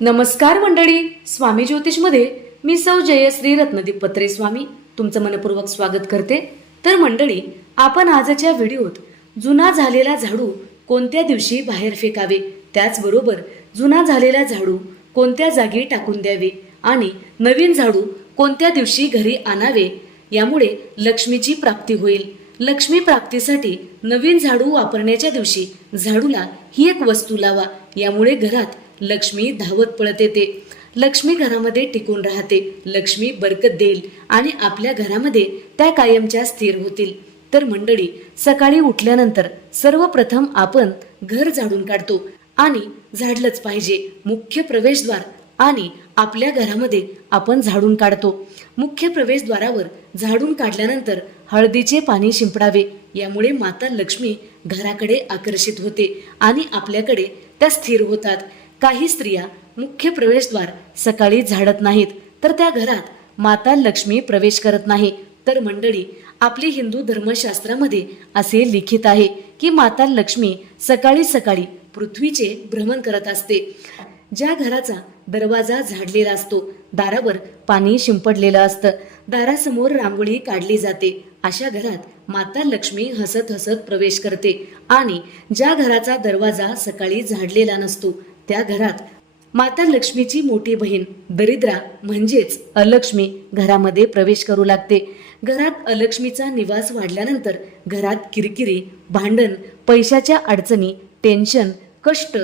नमस्कार मंडळी स्वामी ज्योतिषमध्ये मी सौ जयश्री रत्नदीप पत्रे स्वामी तुमचं मनपूर्वक स्वागत करते. तर मंडळी आपण आजच्या व्हिडिओत जुना झालेला झाडू कोणत्या दिवशी बाहेर फेकावे? त्याचबरोबर जुना झालेला झाडू कोणत्या जागी टाकून द्यावे? आणि नवीन झाडू कोणत्या दिवशी घरी आणावे? यामुळे लक्ष्मीची प्राप्ती होईल. लक्ष्मी प्राप्तीसाठी नवीन झाडू वापरण्याच्या दिवशी झाडूला ही एक वस्तू लावा. यामुळे घरात लक्ष्मी धावत पळत येते. लक्ष्मी घरामध्ये टिकून राहते. लक्ष्मी बरकत देईल आणि आपल्या घरामध्ये त्या कायमच्या स्थिर होतील. तर मंडळी सकाळी उठल्यानंतर सर्वप्रथम आपण घर झाडून काढतो आणि झाडलंच पाहिजे. मुख्य प्रवेशद्वार आणि आपल्या घरामध्ये आपण झाडून काढतो. मुख्य प्रवेशद्वारावर झाडून काढल्यानंतर हळदीचे पाणी शिंपडावे. यामुळे माता लक्ष्मी घराकडे आकर्षित होते आणि आपल्याकडे त्या स्थिर होतात. काही स्त्रिया मुख्य प्रवेशद्वार सकाळी झाडत नाहीत तर त्या घरात माता लक्ष्मी प्रवेश करत नाही. तर मंडळी आपली हिंदू धर्मशास्त्रामध्ये असे लिखित आहे की माता लक्ष्मी सकाळी सकाळी पृथ्वीचे भ्रमण करत असते. ज्या घराचा दरवाजा झाडलेला असतो दारावर पाणी शिंपडलेलं असतं. दारासमोर रांगोळी काढली जाते. अशा घरात माता लक्ष्मी हसत हसत प्रवेश करते. आणि ज्या घराचा दरवाजा सकाळी झाडलेला नसतो त्या घरात माता लक्ष्मीची मोठी बहीण दरिद्रा म्हणजेच अलक्ष्मी घरामध्ये प्रवेश करू लागते. घरात अलक्ष्मीचा निवास वाढल्यानंतर घरात किरकिरी भांडण पैशाच्या अडचणी टेन्शन कष्ट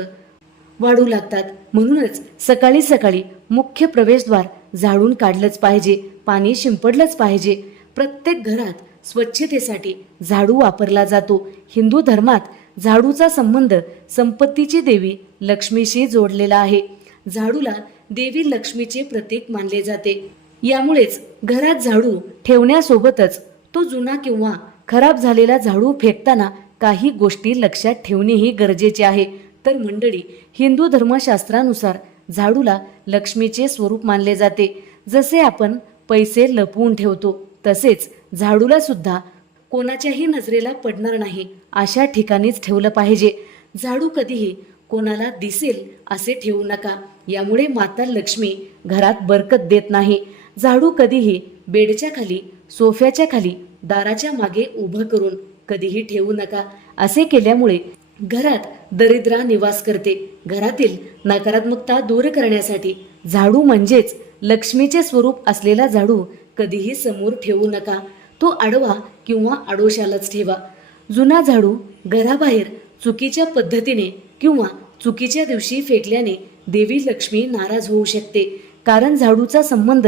वाढू लागतात. म्हणूनच सकाळी सकाळी मुख्य प्रवेशद्वार झाडून काढलंच पाहिजे पाणी शिंपडलंच पाहिजे. प्रत्येक घरात स्वच्छतेसाठी झाडू वापरला जातो. हिंदू धर्मात झाडूचा संबंध संपत्तीची देवी लक्ष्मीशी जोडलेला आहे. झाडूला देवी लक्ष्मीचे प्रतीक मानले जाते. यामुळेच घरात झाडू ठेवण्यासोबतच तो जुना किंवा खराब झालेला झाडू फेकताना काही गोष्टी लक्षात ठेवणेही गरजेचे आहे. तर मंडळी हिंदू धर्मशास्त्रानुसार झाडूला लक्ष्मीचे स्वरूप मानले जाते. जसे आपण पैसे लपवून ठेवतो तसेच झाडूला सुद्धा कोणाच्याही नजरेला पडणार नाही. अशा ठिकाणीच ठेवलं पाहिजे. झाडू कधीही कोणाला दिसेल असे ठेवू नका. यामुळे माता लक्ष्मी घरात बरकत देत नाही. झाडू कधीही बेडच्या खाली सोफ्याच्या खाली दाराच्या मागे उभं करून कधीही ठेवू नका. असे केल्यामुळे घरात दरिद्रा निवास करते. घरातील नकारात्मकता दूर करण्यासाठी झाडू म्हणजेच लक्ष्मीचे स्वरूप असलेला झाडू कधीही समोर ठेवू नका. तो आडवा किंवा आडोशालाच ठेवा. जुना झाडू घराबाहेर चुकीच्या पद्धतीने किंवा चुकीच्या दिवशी फेकल्याने देवी लक्ष्मी नाराज होऊ शकते. कारण झाडूचा संबंध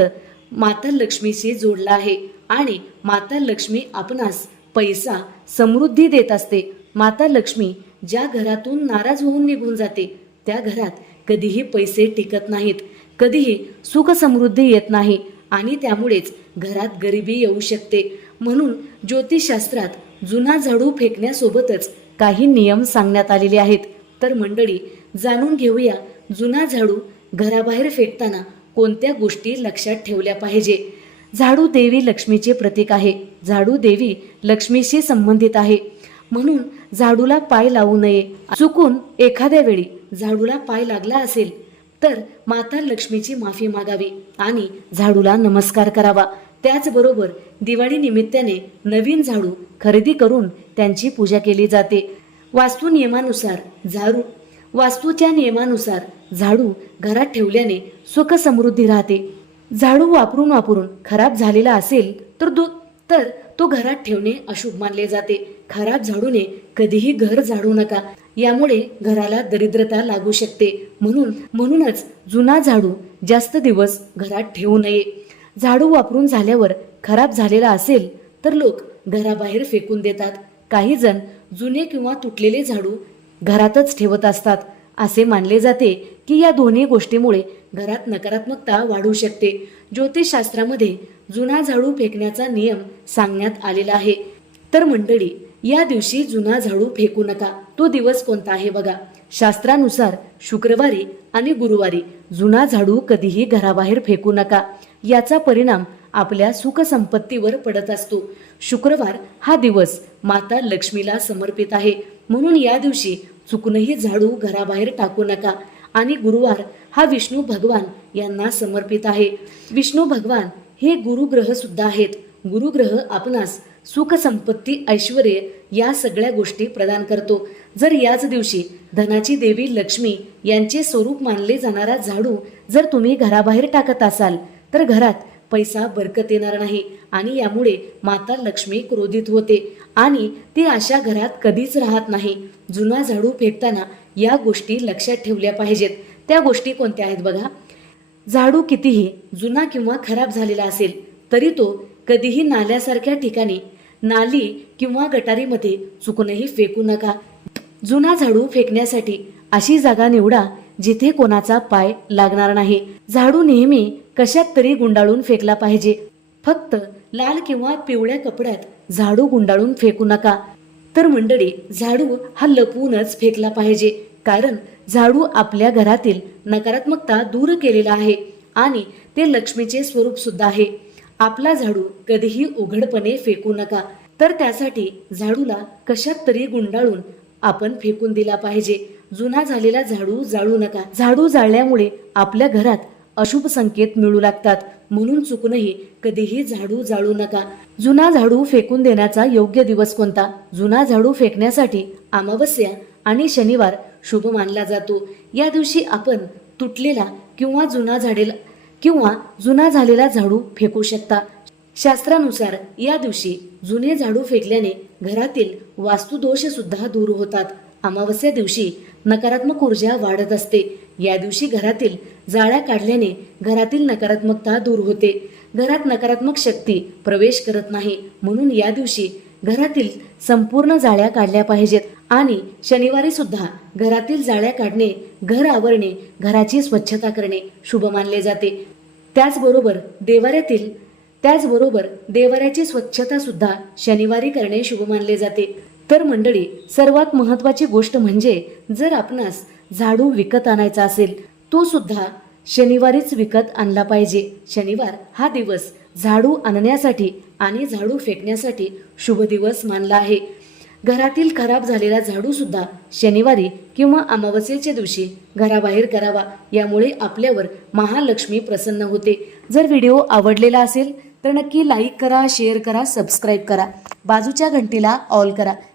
माता लक्ष्मीशी जोडला आहे आणि माता लक्ष्मी आपणास पैसा समृद्धी देत असते. माता लक्ष्मी ज्या घरातून नाराज होऊन निघून जाते त्या घरात कधीही पैसे टिकत नाहीत. कधीही सुख समृद्धी येत नाही आणि त्यामुळेच घरात गरिबी येऊ शकते. म्हणून ज्योतिषशास्त्रात जुना झाडू फेकण्यासोबतच काही नियम सांगण्यात आलेले आहेत. तर मंडळी जाणून घेऊया जुना झाडू घराबाहेर फेकताना कोणत्या गोष्टी लक्षात ठेवल्या पाहिजे. झाडू देवी लक्ष्मीचे प्रतीक आहे. झाडू देवी लक्ष्मीशी संबंधित आहे. म्हणून झाडूला पाय लावू नये. चुकून एखाद्या वेळी झाडूला पाय लागला असेल तर माता लक्ष्मीची माफी मागावी आणि झाडूला नमस्कार करावा. त्याचबरोबर दिवाळी निमित्ताने नवीन झाडू खरेदी करून त्यांची पूजा केली जाते. वास्तू नियमानुसार झाडू वास्तूच्या नियमानुसार झाडू घरात ठेवल्याने सुख समृद्धी राहते. झाडू वापरून वापरून खराब झालेला असेल तर दो तर तो घरात ठेवणे अशुभ मानले जाते. खराब झाडूने कधीही घर झाडू नका. यामुळे घराला दरिद्रता लागू शकते. म्हणून म्हणूनच जुना झाडू जास्त दिवस घरात ठेवू नये. झाडू वापरून झाल्यावर खराब झालेला असेल तर लोक घराबाहेर फेकून देतात. काही जण जुने किंवा तुटलेले झाडू घरातच ठेवत असतात. असे मानले जाते की या दोन्ही गोष्टीमुळे घरात नकारात्मकता वाढू शकते. ज्योतिषशास्त्रामध्ये जुना झाडू फेकण्याचा नियम सांगण्यात आलेला आहे. तर मंडळी या दिवशी जुना झाडू फेकू नका. तो दिवस कोणता आहे बघा. शास्त्रानुसार शुक्रवारी आणि गुरुवारी जुना झाडू कधीही घराबाहेर फेकू नका. याचा परिणाम आपल्या सुखसंपत्तीवर पडत असतो. शुक्रवार हा दिवस माता लक्ष्मीला समर्पित आहे. म्हणून या दिवशी चुकूनही झाडू घराबाहेर टाकू नका. आणि गुरुवार हा विष्णू भगवान यांना समर्पित आहे. विष्णू भगवान हे गुरुग्रह सुद्धा आहेत. गुरुग्रह आपणास सुख संपत्ती ऐश्वर या सगळ्या गोष्टी प्रदान करतो. जर याच दिवशी धनाची देवी लक्ष्मी यांचे स्वरूप मानले जाणारा झाडू जर तुम्ही घराबाहेर टाकत असाल तर घरात पैसा बरकत येणार नाही आणि यामुळे माता लक्ष्मी क्रोधित होते. आणि ती अशा घरात कधीच राहत नाही. जुना झाडू फेकताना या गोष्टी लक्षात ठेवल्या पाहिजेत. त्या गोष्टी कोणत्या आहेत बघा? झाडू कितीही जुना किंवा खराब झालेला असेल तरी तो कधीही नाल्यासारख्या ठिकाणी नाली किंवा गटारीमध्ये चुकूनही फेकू नका. जुना झाडू फेकण्यासाठी अशी जागा निवडा जिथे कोणाचा पाय लागणार नाही. झाडू नेहमी कशात तरी गुंडाळून फेकला पाहिजे. फक्त लाल किंवा पिवळ्या कपड्यात झाडू गुंडाळून फेकू नका. तर मंडळी झाडू हा लपवूनच फेकला पाहिजे. कारण झाडू आपल्या घरातील नकारात्मकता दूर केलेला आहे आणि ते लक्ष्मीचे स्वरूप सुद्धा आहे. आपला झाडू कधीही उघडपणे फेकू नका. तर त्यासाठी झाडूला कशात तरी गुंडाळून आपण फेकून दिला पाहिजे. जुना झालेला झाडू जाळू नका. झाडू जाळल्यामुळे आपल्या घरात अशुभ संकेत मिळू लागतात. म्हणून चुकूनही कधीही झाडू जाळू नका. जुना झाडू फेकून देण्याचा योग्य दिवस कोणता? जुना झाडू फेकण्यासाठी अमावस्या आणि शनिवार शुभ मानला जातो. या दिवशी आपण तुटलेला किंवा जुना झाडेला किंवा जुना झालेला झाडू फेकू शकता. शास्त्रानुसार या दिवशी जुने झाडू फेकल्याने घरातील वास्तुदोष सुद्धा दूर होतात. अमावस्या दिवशी नकारात्मक ऊर्जा वाढत असते. या दिवशी घरातील जाळ्या काढल्याने घरातील नकारात्मकता दूर होते. घरात नकारात्मक शक्ती प्रवेश करत नाही. म्हणून या दिवशी घरातील संपूर्ण जाळ्या काढल्या पाहिजेत. आणि शनिवारी सुद्धा घरातील जाळ्या काढणे घर आवरणे घराची स्वच्छता करणे शुभ मानले जाते. त्याचबरोबर देवाऱ्यातील त्याचबरोबर देवाऱ्याची स्वच्छता सुद्धा शनिवारी करणे शुभ मानले जाते. तर मंडळी सर्वात महत्वाची गोष्ट म्हणजे जर आपणास झाडू विकत आणायचा असेल तो सुद्धा शनिवारीच विकत आणला पाहिजे. शनिवार हा दिवस झाडू आणण्यासाठी आणि झाडू फेकण्यासाठी शुभ दिवस मानला आहे. घरातील खराब झालेला झाडू सुद्धा शनिवारी किंवा अमावस्येच्या दिवशी घराबाहेर करावा यामुळे आपल्यावर महालक्ष्मी प्रसन्न होते. जर व्हिडिओ आवडलेला असेल तर नक्की लाईक करा शेअर करा सबस्क्राईब करा. बाजूच्या घंटीला ऑल करा.